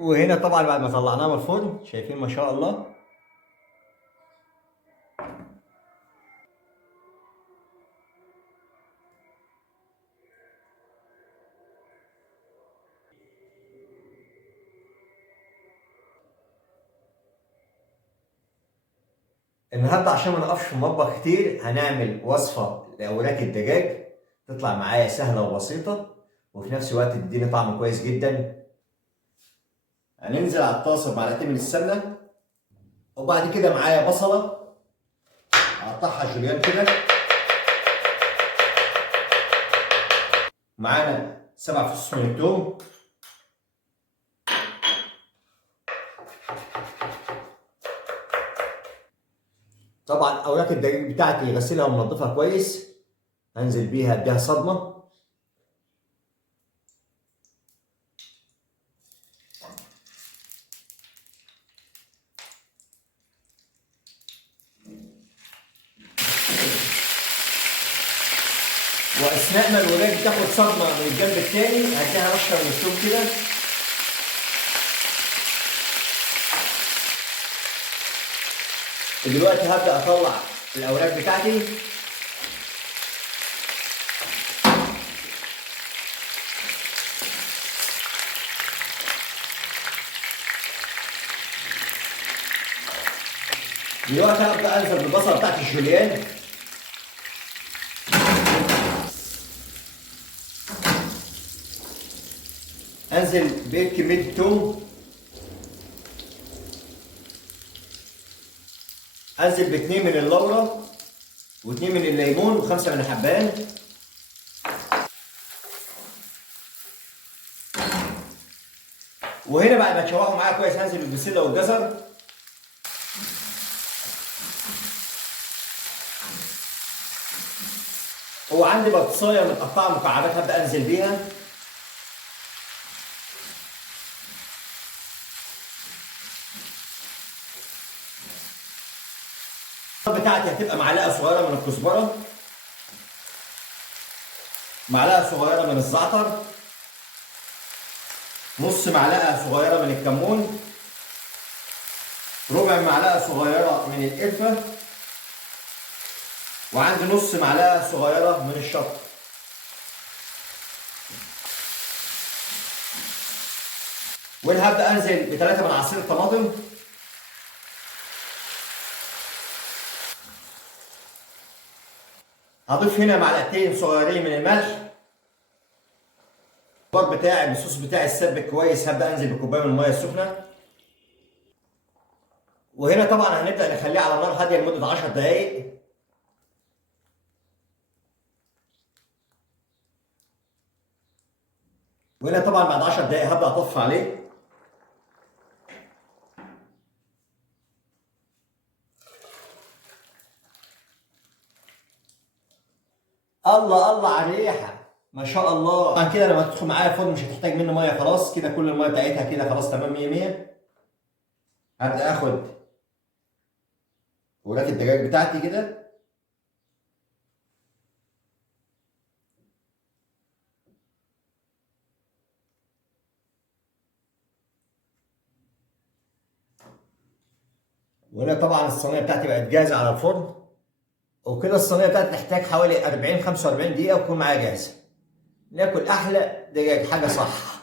وهنا طبعا بعد ما طلعناه من الفرن شايفين ما شاء الله. النهارده عشان ما نقفش في المطبخ كتير هنعمل وصفة لأوراق الدجاج تطلع معايا سهلة وبسيطة وفي نفس الوقت تديني طعم كويس جدا. هننزل على الطاسة بمعلقتين من السمنة، وبعد كده معايا بصلة اقطعها جوليان كده. معانا 7 فصوص من الثوم، طبعا اوراق الدجاج بتاعتي غسلها ومنضفها كويس، هنزل بيها اديها صدمه. واثناء ما الوراك بتاخد صدمه من الجنب الثاني هديها رشه من الثوم كده. ودلوقتي هبدا اطلع الاوراق بتاعتي. دلوقتي هبدا انزل بالبصله بتاعت الجوليان. انزل بكميه الثوم، انزل ب2 من اللورة و2 من الليمون و5 من الحبان. وهنا بعد ما تشوحوا معايا كويس هنزل بالبسله والجزر. وعندي بطاطسايه متقطعه مكعبات هبدا انزل بيها. بتاعتي هتبقى معلقه صغيره من الكزبره، معلقه صغيره من الزعتر، نص معلقه صغيره من الكمون، ربع معلقه صغيره من القرفه، وعندي نص معلقه صغيره من الشطه. وانا هبدا انزل ب3 من عصير الطماطم. هضيف هنا معلقتين صغيرين من الملح. الخضار بتاعي الصوص بتاعي اتسبك كويس، هبدا انزل بكوبايه من الميه السخنه. وهنا طبعا هنبدا نخليه على نار هاديه لمده 10 دقائق. وهنا طبعا بعد 10 دقائق هبدا اطفي عليه. الله الله على الريحه ما شاء الله. طبعا كده لما تدخل معايا الفرن مش هتحتاج منه ميه، خلاص كده كل الميه بتاعتها كده خلاص تمام 100 100. هبدا اخد وراك الدجاج بتاعتي كده، وهنا طبعا الصينيه بتاعتي بقت جاهزه على الفرن. وكده الصينيه بتاعتي تحتاج حوالي 40 45 دقيقه وتكون معايا جاهزه. ناكل احلى دجاج، حاجه صح.